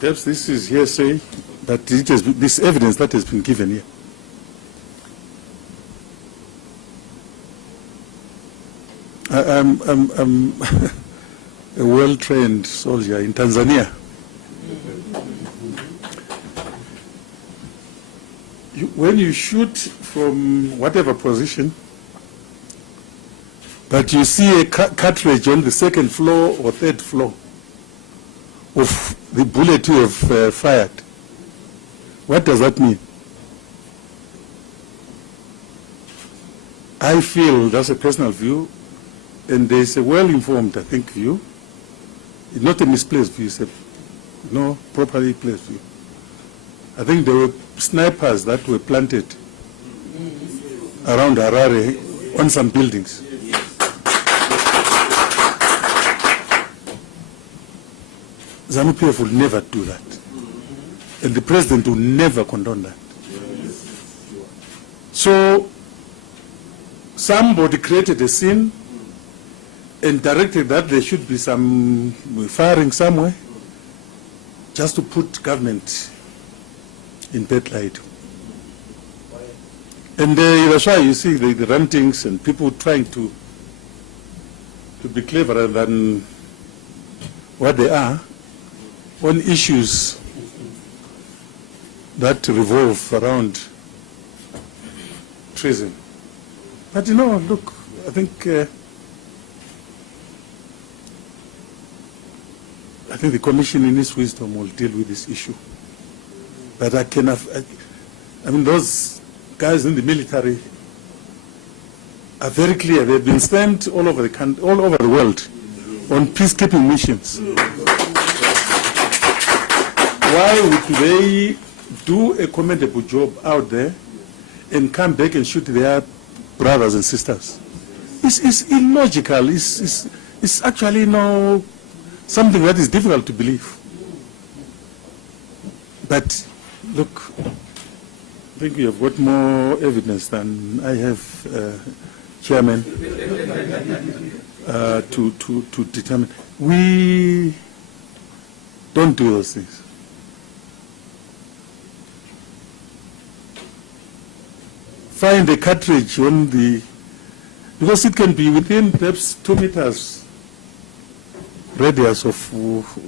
Perhaps this is hearsay, but this evidence that has been given here. I'm a well-trained soldier in Tanzania. When you shoot from whatever position, but you see a cartridge on the second floor or third floor of the bullet you have fired, what does that mean? I feel, that's a personal view, and there's a well-informed, I think, view. It's not a misplaced view, it's a properly placed view. I think there were snipers that were planted around Harare on some buildings. ZANU-PF will never do that. And the president will never condone that. So, somebody created a scene and directed that there should be some firing somewhere just to put government in bad light. And that's why you see the rantings and people trying to be cleverer than what they are on issues that revolve around treason. But look, I think the Commission in its wisdom will deal with this issue. But those guys in the military are very clear. They've been sent all over the country, all over the world on peacekeeping missions. Why would they do a commendable job out there and come back and shoot their brothers and sisters? It's illogical. It's actually something that is difficult to believe. But look, I think we have got more evidence than I have, Chairman, to determine. We don't do those things. Find a cartridge on because it can be within perhaps 2 meters radius of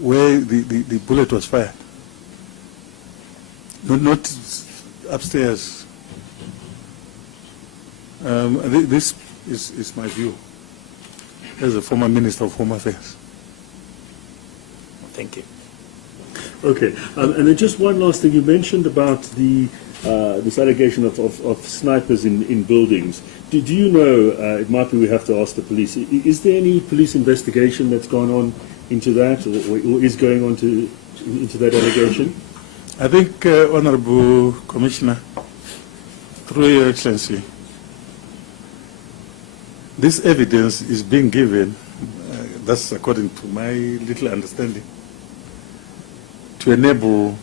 where the bullet was fired. Not upstairs. This is my view as a former Minister of Home Affairs. Thank you. Okay, and then just one last thing. You mentioned about this allegation of snipers in buildings. Do you know, it might be we have to ask the police, is there any police investigation that's gone on into that or is going on into that allegation? I think, Honorable Commissioner, through Your Excellency, this evidence is being given, that's according to my little understanding, to enable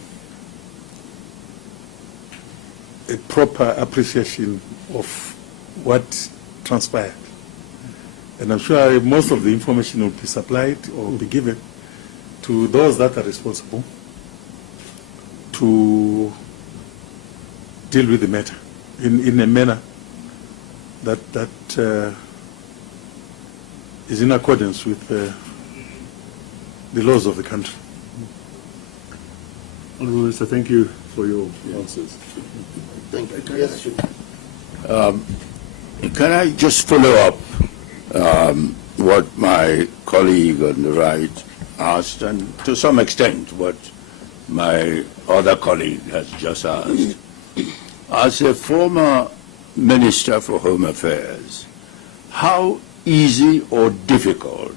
a proper appreciation of what transpired. And I'm sure most of the information will be supplied or be given to those that are responsible to deal with the matter in a manner that is in accordance with the laws of the country. Honourable Minister, thank you for your answers. Thank you. Yes. Can I just follow up what my colleague on the right asked, and to some extent what my other colleague has just asked? As a former Minister for Home Affairs, how easy or difficult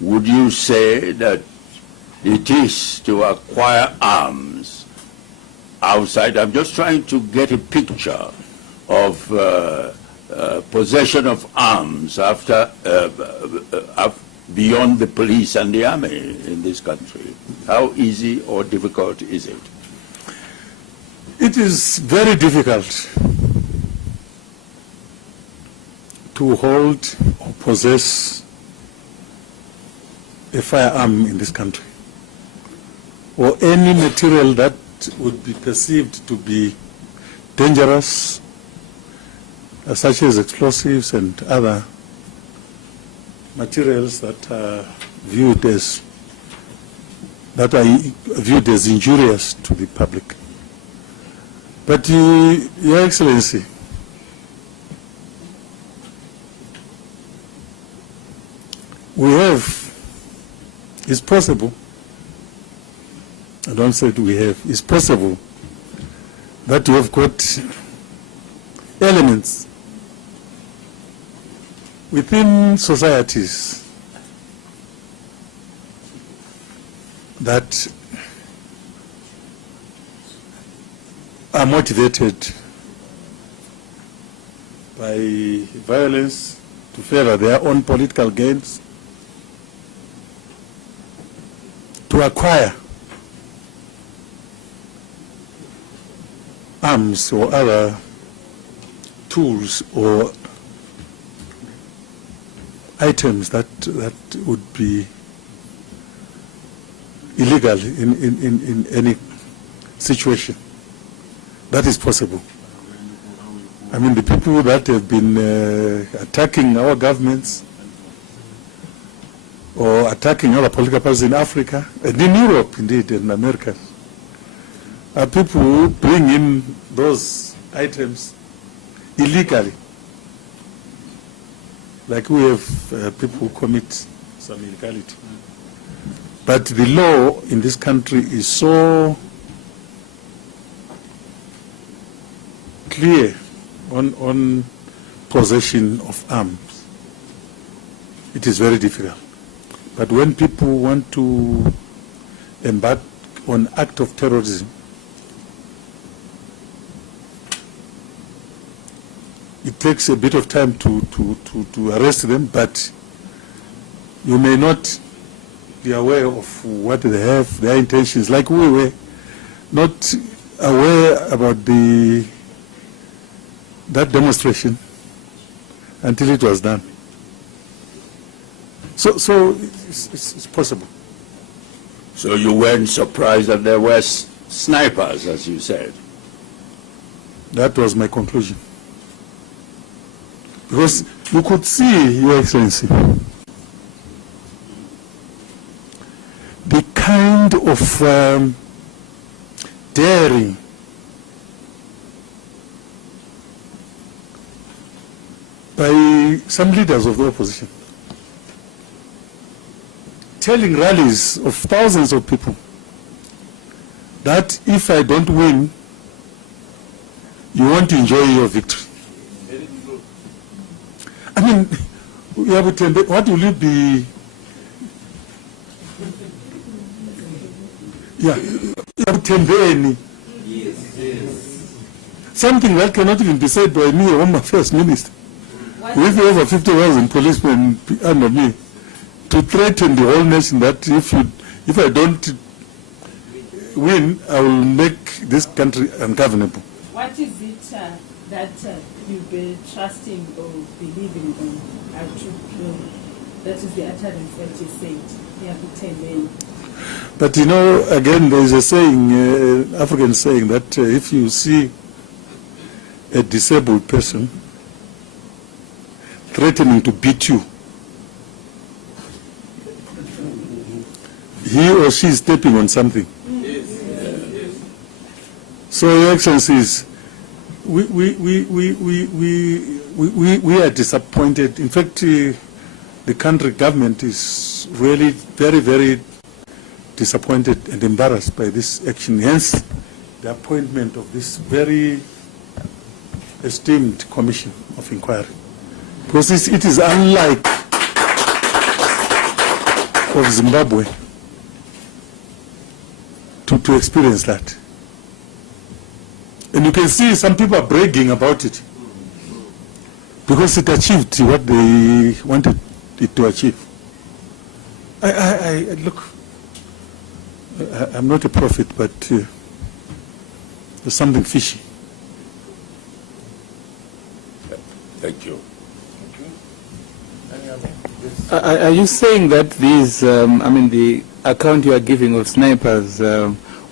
would you say that it is to acquire arms outside? I'm just trying to get a picture of possession of arms after beyond the police and the army in this country. How easy or difficult is it? It is very difficult to hold or possess a firearm in this country. or any material that would be perceived to be dangerous, such as explosives and other materials that are viewed as injurious to the public. But Your Excellency, it's possible, I don't say it's possible that we have got elements within societies that are motivated by violence to further their own political gains, to acquire arms or other tools or items that would be illegal in any situation. That is possible. I mean, the people that have been attacking our governments or attacking other political parties in Africa, and in Europe, indeed, and America, are people who bring in those items illegally. Like we have people who commit some illegality. But the law in this country is so clear on possession of arms. It is very difficult. But when people want to embark on act of terrorism, it takes a bit of time to arrest them, but you may not be aware of what they have, their intentions, like we were not aware about that demonstration until it was done. So it's possible. So you weren't surprised that there were snipers, as you said? That was my conclusion. Because you could see, Your Excellency, the kind of daring by some leaders of the opposition, telling rallies of thousands of people that if I don't win, you won't enjoy your victory. I mean, what will you be? Yeah, something that cannot even be said by me, Home Affairs Minister, with over 50,000 policemen under me, to threaten the whole nation that if I don't win, I will make this country ungovernable. What is it that you've been trusting or believing in? That is the utterance that you said. But you know, again, there is a saying, African saying, that if you see a disabled person threatening to beat you, he or she is stepping on something. So, Your Excellencies, we are disappointed. In fact, the country government is really very, very disappointed and embarrassed by this action. Hence, the appointment of this very esteemed commission of inquiry. Because it is unlike of Zimbabwe to experience that. And you can see some people are bragging about it because it achieved what they wanted it to achieve. Look, I'm not a prophet, but there's something fishy. Thank you. Any other? Are you saying that these, the account you are giving of snipers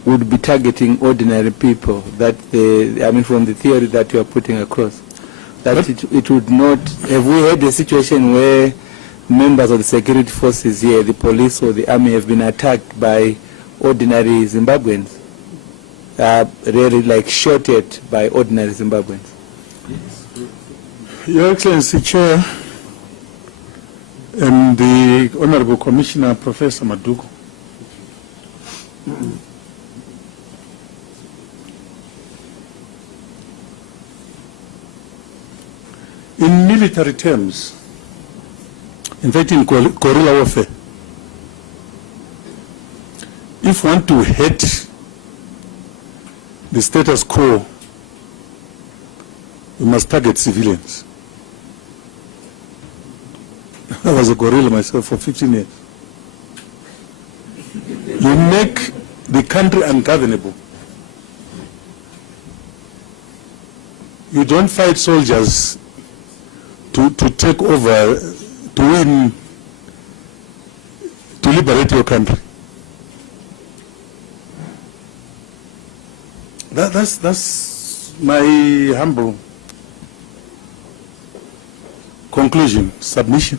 would be targeting ordinary people? That from the theory that you are putting across, that it would not. Have we had a situation where members of the security forces here, the police or the army, have been attacked by ordinary Zimbabweans? Really, like shot at by ordinary Zimbabweans? Your Excellency, Chair, and the Honorable Commissioner, Professor Maduko, in military terms, in fact in guerrilla warfare, if one to hit the status quo, you must target civilians. I was a guerrilla myself for 15 years. You make the country ungovernable. You don't fight soldiers to take over, to win, to liberate your country. That's my humble conclusion, submission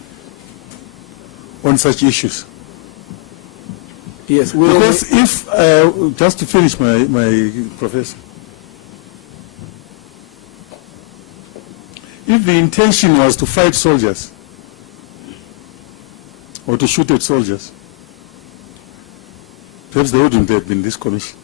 on such issues. Yes, because if, just to finish my professor, if the intention was to fight soldiers or to shoot at soldiers, perhaps there wouldn't have been this commission.